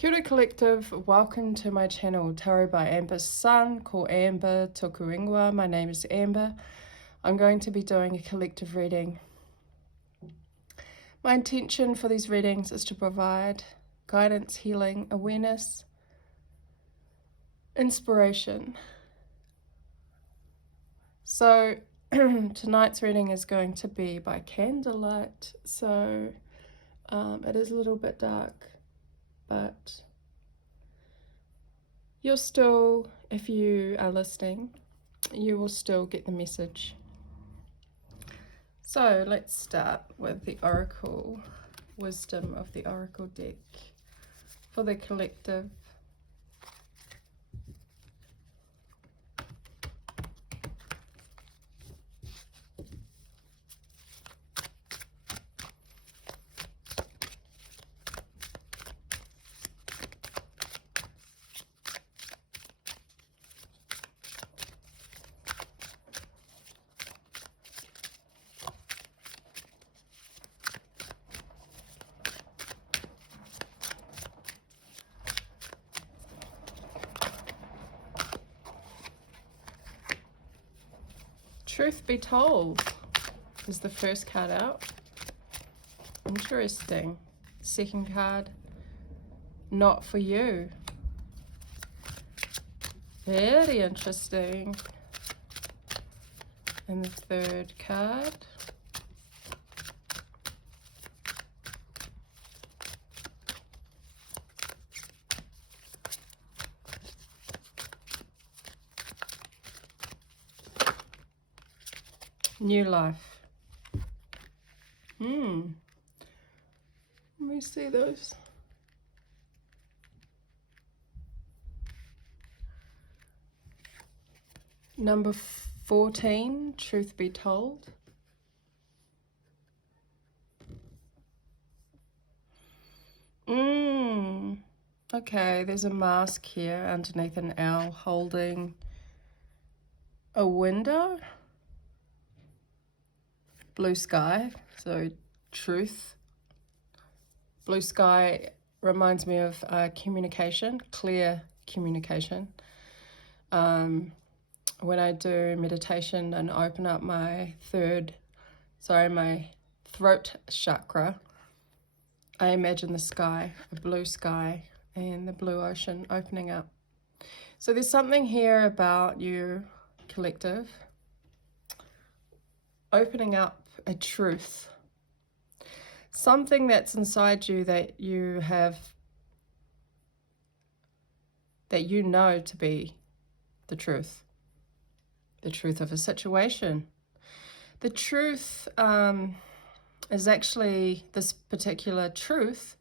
Kia ora collective, welcome to my channel Tarot by Amber's son, ko Amber Toku Ingoa. My name is Amber. I'm going to be doing a collective reading. My intention for these readings is to provide guidance, healing, awareness, inspiration. So tonight's reading is going to be by candlelight, so it is a little bit dark, but you'll still, if you are listening, you will still get the message. So let's start with the Oracle Wisdom of the Oracle deck for the collective. Truth be told is the first card out. Interesting. Second card, not for you. Very interesting. And the third card, new life. Let me see those. Number 14, truth be told. Okay, there's a mask here underneath an owl holding a window. Blue sky, so truth. Blue sky reminds me of communication, clear communication. When I do meditation and open up my my throat chakra, I imagine the sky, a blue sky, and the blue ocean opening up. So there's something here about you, collective, opening up a truth, something that's inside you that you know to be the truth of a situation. The truth is actually this particular truth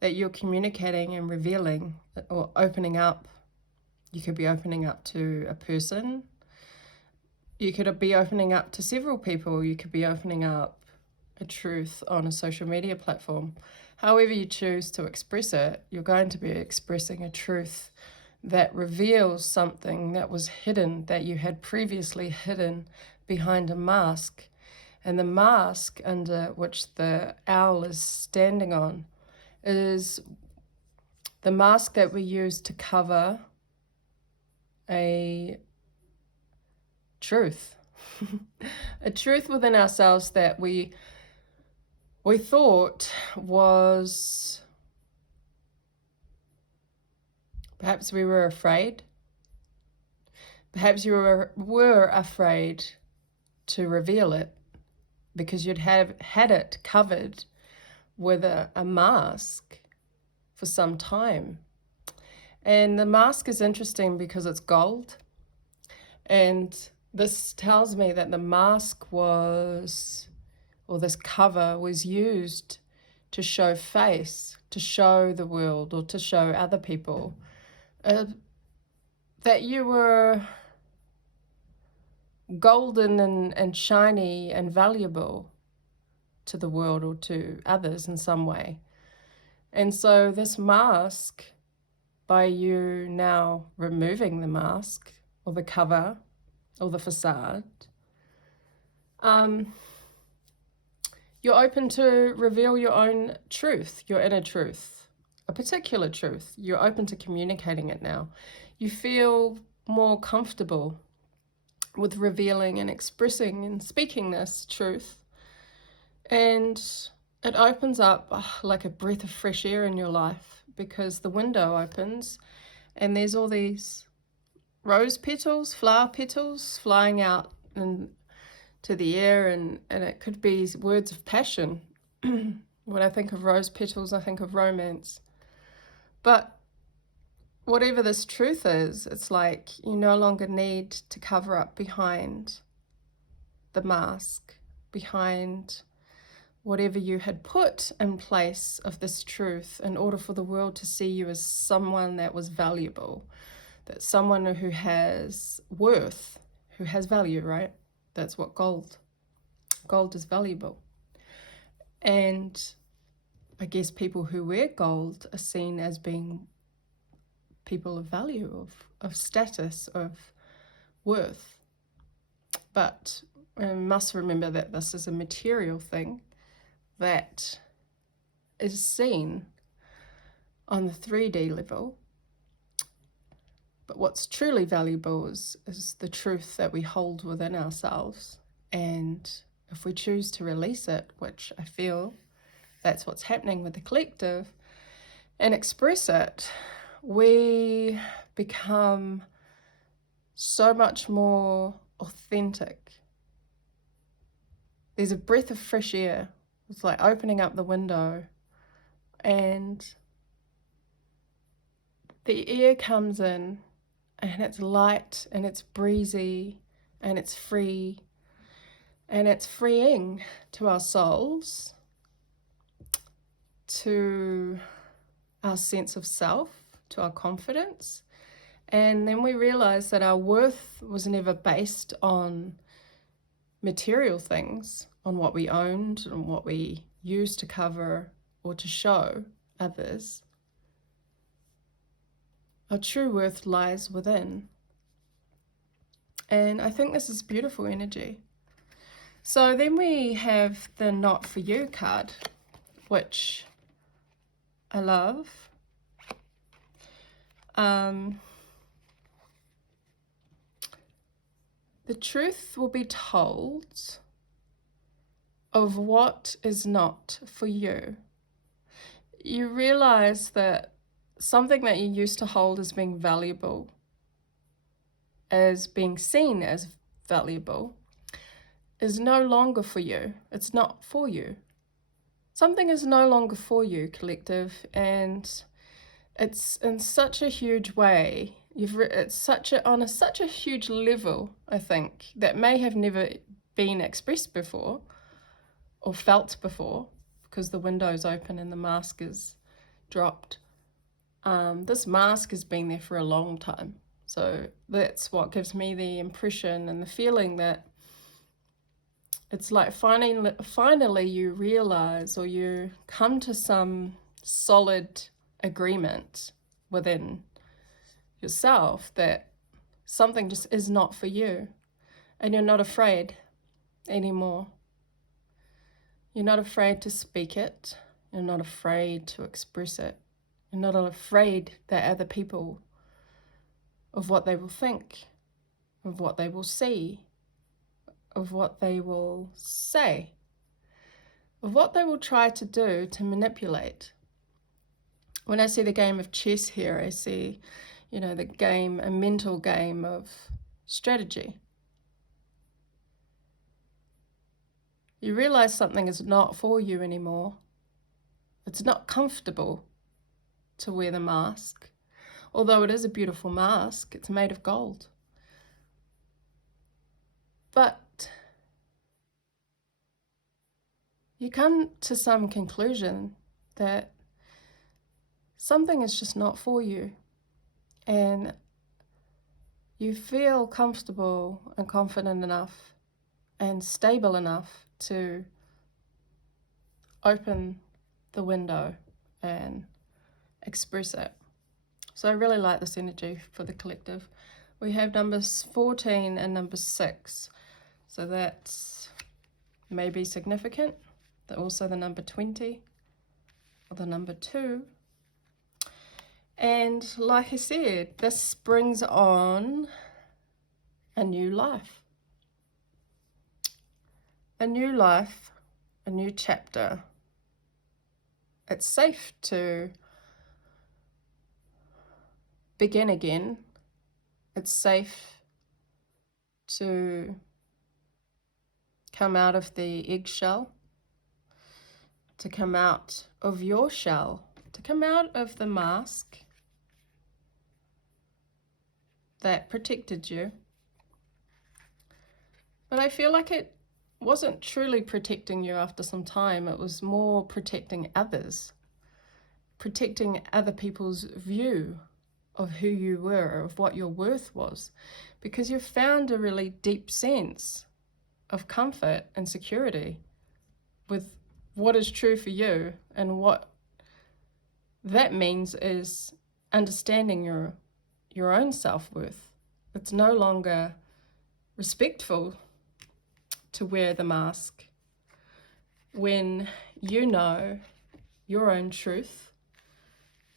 that you're communicating and revealing or opening up. You could be opening up to a person. You could be opening up to several people. You could be opening up a truth on a social media platform. However you choose to express it, you're going to be expressing a truth that reveals something that was hidden, that you had previously hidden behind a mask. And the mask under which the owl is standing on is the mask that we use to cover a truth. A truth within ourselves that we thought was, perhaps we were afraid. Perhaps you were afraid to reveal it because you'd have had it covered with a mask for some time. And the mask is interesting because it's gold. And this tells me that the mask was, or this cover was used to show face, to show the world or to show other people that you were golden and shiny and valuable to the world or to others in some way. And so this mask, by you now removing the mask or the cover or the facade, you're open to reveal your own truth, your inner truth. a particular truth. You're open to communicating it now. You feel more comfortable with revealing and expressing and speaking this truth. And it opens up like a breath of fresh air in your life, because the window opens and there's all these rose petals, flower petals flying out into the air, and it could be words of passion. When I think of rose petals, I think of romance. But whatever this truth is, it's like you no longer need to cover up behind the mask, behind whatever you had put in place of this truth in order for the world to see you as someone that was valuable, that someone who has worth, who has value, right? That's what gold is valuable. And I guess people who wear gold are seen as being people of value, of status, of worth. But we must remember that this is a material thing that is seen on the 3D level. But what's truly valuable is the truth that we hold within ourselves. And if we choose to release it, which I feel that's what's happening with the collective, and express it, we become so much more authentic. There's a breath of fresh air. It's like opening up the window, and the air comes in, and it's light, and it's breezy, and it's free, and it's freeing to our souls, to our sense of self, to our confidence. And then we realize that our worth was never based on material things, on what we owned and what we used to cover or to show others. Our true worth lies within. And I think this is beautiful energy. So then we have the Not For You card, which I love. The truth will be told of what is not for you. You realize that something that you used to hold as being valuable, as being seen as valuable, is no longer for you. It's not for you. Something is no longer for you, collective, and it's in such a huge way. It's on such a huge level, I think, that may have never been expressed before or felt before, because the window's open and the mask is dropped. This mask has been there for a long time. So that's what gives me the impression and the feeling that it's like finally you realize, or you come to some solid agreement within yourself that something just is not for you, and you're not afraid anymore. You're not afraid to speak it. You're not afraid to express it. You're not afraid that other people, of what they will think, of what they will see, of what they will say, of what they will try to do to manipulate. When I see the game of chess here, I see, the game, a mental game of strategy. You realize something is not for you anymore. It's not comfortable to wear the mask. Although it is a beautiful mask, it's made of gold. But you come to some conclusion that something is just not for you. And you feel comfortable and confident enough and stable enough to open the window and express it. So I really like this energy for the collective. We have numbers 14 and number 6. So that's maybe significant. Also the number 20 or the number 2 And like I said, this brings on a new life. A new life, a new chapter. It's safe to begin again. It's safe to come out of the eggshell, to come out of your shell, to come out of the mask that protected you. But I feel like it wasn't truly protecting you after some time. It was more protecting others, protecting other people's view of who you were, of what your worth was, because you found a really deep sense of comfort and security with what is true for you. And what that means is understanding your own self-worth. It's no longer respectful to wear the mask when you know your own truth.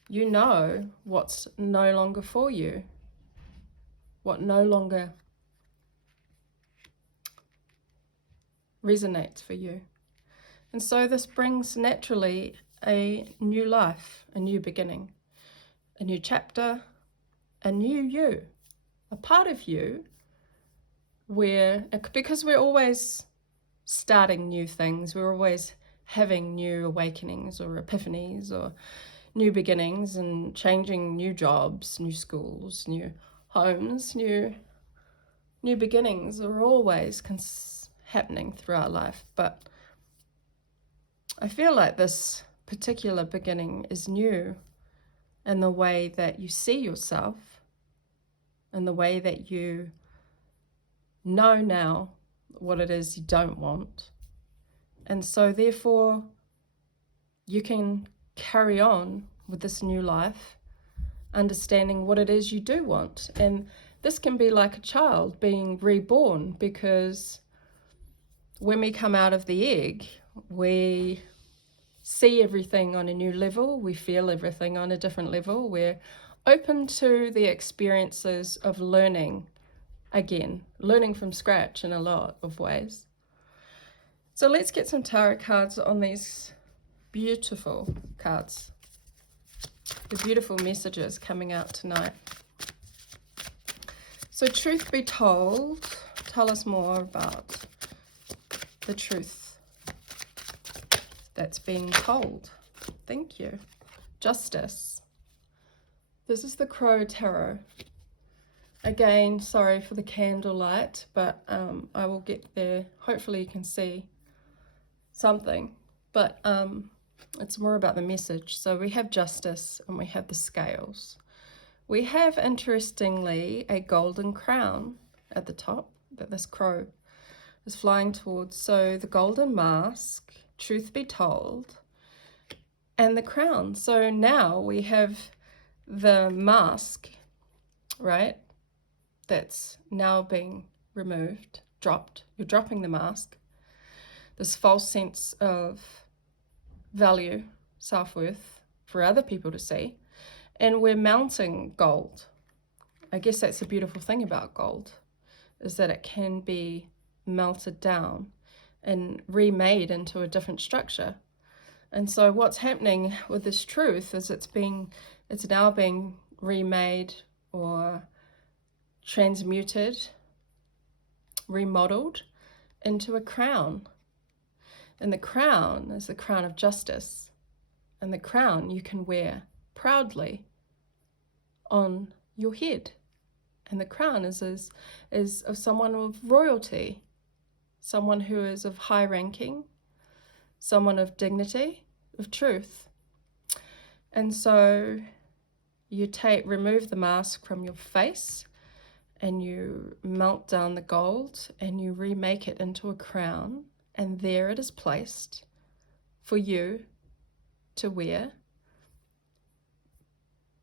You know what's no longer for you, what no longer resonates for you. And so this brings naturally a new life, a new beginning, a new chapter, a new you, a part of you where, because we're always starting new things, we're always having new awakenings or epiphanies or new beginnings and changing new jobs, new schools, new homes, new beginnings are always happening throughout life. But I feel like this particular beginning is new in the way that you see yourself, in the way that you know now what it is you don't want. And so therefore you can carry on with this new life, understanding what it is you do want. And this can be like a child being reborn, because when we come out of the egg, we see everything on a new level, we feel everything on a different level, we're open to the experiences of learning again, learning from scratch in a lot of ways. So let's get some tarot cards on these beautiful cards, the beautiful messages coming out tonight. So truth be told, tell us more about the truth that's been told. Thank you. Justice. This is the Crow Tarot. Again, sorry for the candlelight, but I will get there. Hopefully you can see something, but it's more about the message. So we have justice and we have the scales. We have, interestingly, a golden crown at the top that this crow is flying towards. So the golden mask, truth be told, and the crown. So now we have the mask, right? That's now being removed, dropped. You're dropping the mask. This false sense of value, self-worth for other people to see. And we're mounting gold. I guess that's the beautiful thing about gold, is that it can be melted down and remade into a different structure. And so what's happening with this truth is it's now being remade or transmuted, remodeled into a crown. And the crown is the crown of justice. And the crown you can wear proudly on your head. And the crown is of someone of royalty, someone who is of high ranking, someone of dignity, of truth. And so you remove the mask from your face, and you melt down the gold and you remake it into a crown, and there it is placed for you to wear,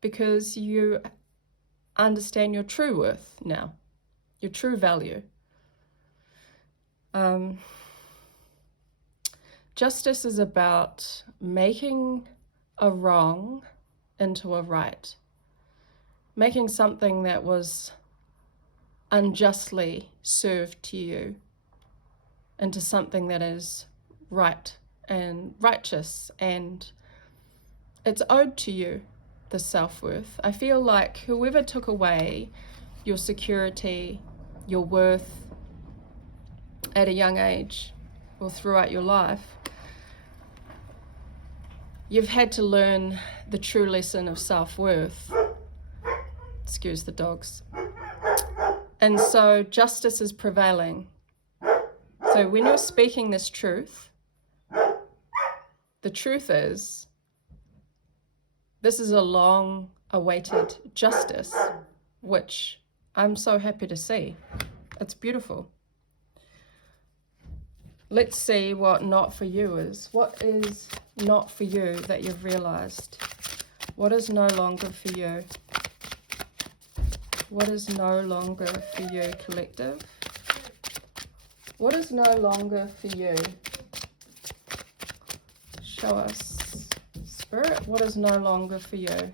because you understand your true worth now, your true value. Justice is about making a wrong into a right. making something that was unjustly served to you into something that is right and righteous, and it's owed to you, the self-worth. I feel like whoever took away your security, your worth at a young age or throughout your life, you've had to learn the true lesson of self-worth. Excuse the dogs. And so justice is prevailing. So when you're speaking this truth, the truth is, this is a long-awaited justice, which I'm so happy to see. It's beautiful. Let's see what not for you is. What is not for you that you've realized? What is no longer for you? What is no longer for you, collective? What is no longer for you? Show us, Spirit, what is no longer for you?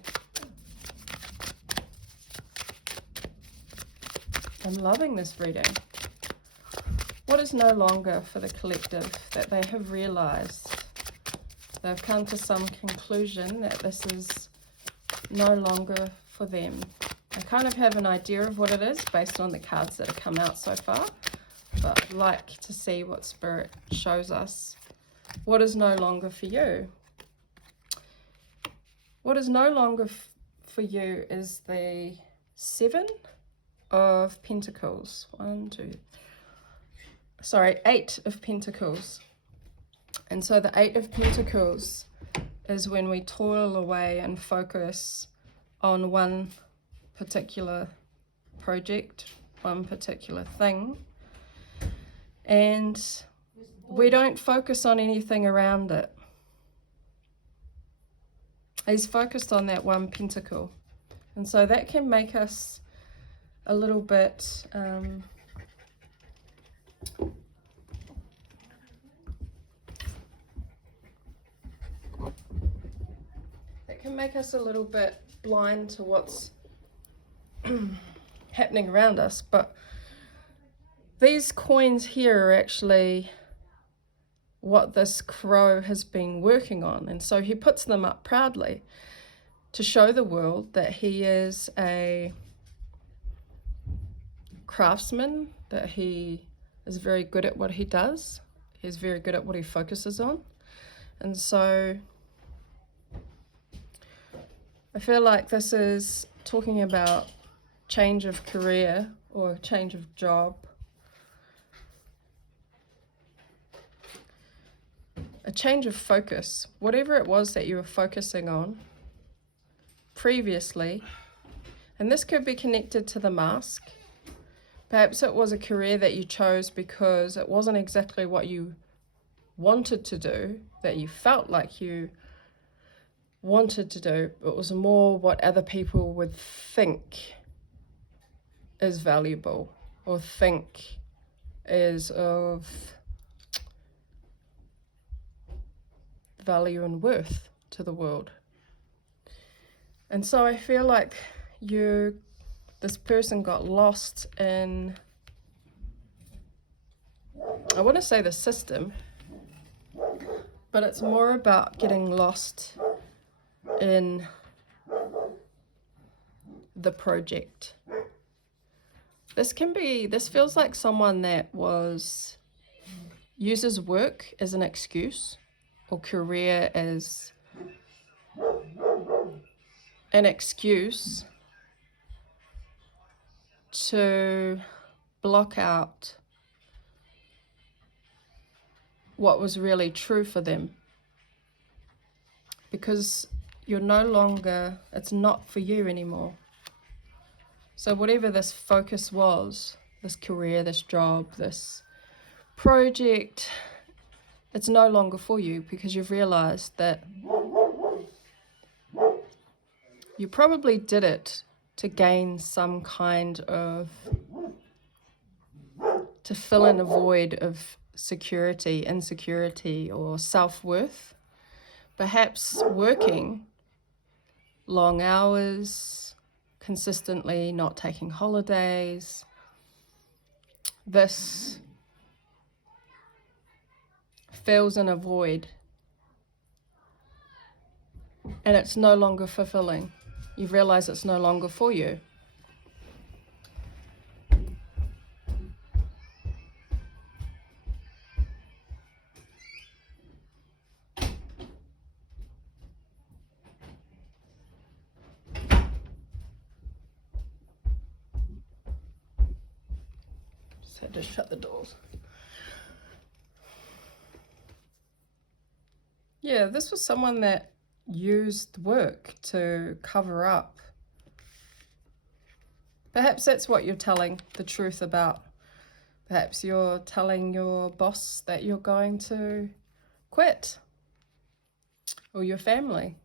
I'm loving this reading. What is no longer for the collective that they have realized? They've come to some conclusion that this is no longer for them. I kind of have an idea of what it is based on the cards that have come out so far, but I'd like to see what Spirit shows us. What is no longer for you? What is no longer for you is the Seven of Pentacles. Eight of Pentacles. And so the Eight of Pentacles is when we toil away and focus on one particular project, one particular thing, and we don't focus on anything around it. He's focused on that one pentacle, and so that can make us a little bit blind to what's happening around us. But these coins here are actually what this crow has been working on, and so he puts them up proudly to show the world that he is a craftsman, that he is very good at what he does, he's very good at what he focuses on. And so I feel like this is talking about change of career or change of job, a change of focus, whatever it was that you were focusing on previously. And this could be connected to the mask. Perhaps it was a career that you chose because it wasn't exactly what you wanted to do, that you felt like you wanted to do. It was more what other people would think is valuable or think is of value and worth to the world. And so I feel like this person got lost in, I want to say the system, but it's more about getting lost in the project. This feels like someone that uses work as an excuse, or career as an excuse to block out what was really true for them, because it's not for you anymore. So whatever this focus was, this career, this job, this project, it's no longer for you, because you've realized that you probably did it to gain some kind of, to fill in a void of security, insecurity, or self-worth. Perhaps working long hours, consistently not taking holidays. This fills in a void, and it's no longer fulfilling. You realize it's no longer for you. Just had to shut the doors. Yeah, this was someone that used work to cover up. Perhaps that's what you're telling the truth about. Perhaps you're telling your boss that you're going to quit, or your family.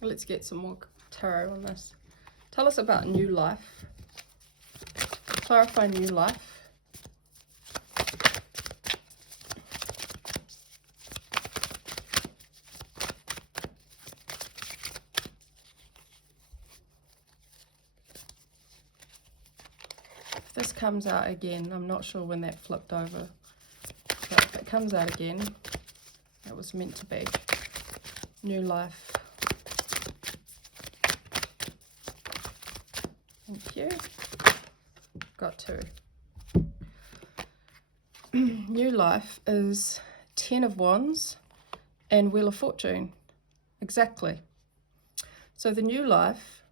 Let's get some more tarot on this. Tell us about new life. Clarify new life. If this comes out again, I'm not sure when that flipped over, but if it comes out again, it was meant to be. New life. Thank you. Got two. New life is 10 of Wands and Wheel of Fortune. Exactly. So the new life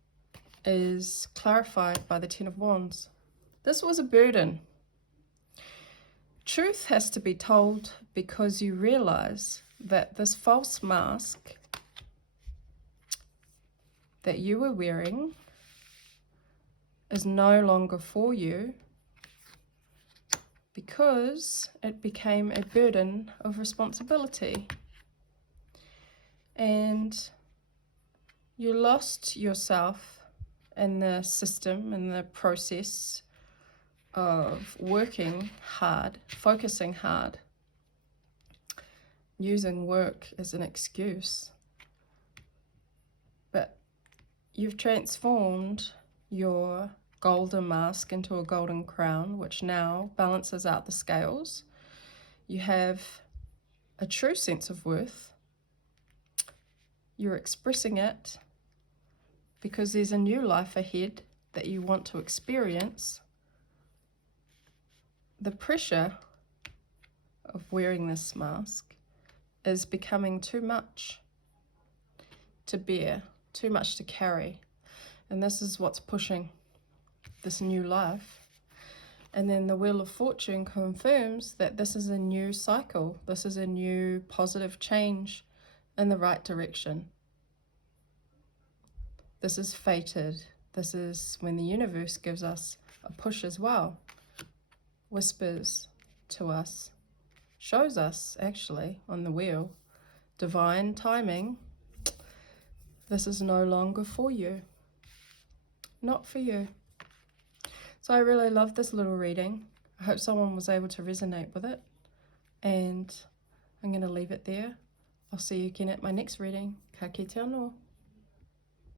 is clarified by the 10 of Wands. This was a burden. Truth has to be told because you realize that this false mask that you were wearing is no longer for you, because it became a burden of responsibility. And you lost yourself in the system, in the process of working hard, focusing hard, using work as an excuse. But you've transformed your golden mask into a golden crown, which now balances out the scales. You have a true sense of worth. You're expressing it because there's a new life ahead that you want to experience. The pressure of wearing this mask is becoming too much to bear, too much to carry. And this is what's pushing this new life. And then the Wheel of Fortune confirms that this is a new cycle. This is a new positive change in the right direction. This is fated. This is when the universe gives us a push as well. Whispers to us, shows us actually on the wheel, divine timing. This is no longer for you. Not for you. So I really love this little reading. I hope someone was able to resonate with it. And I'm going to leave it there. I'll see you again at my next reading. Ka kite anō.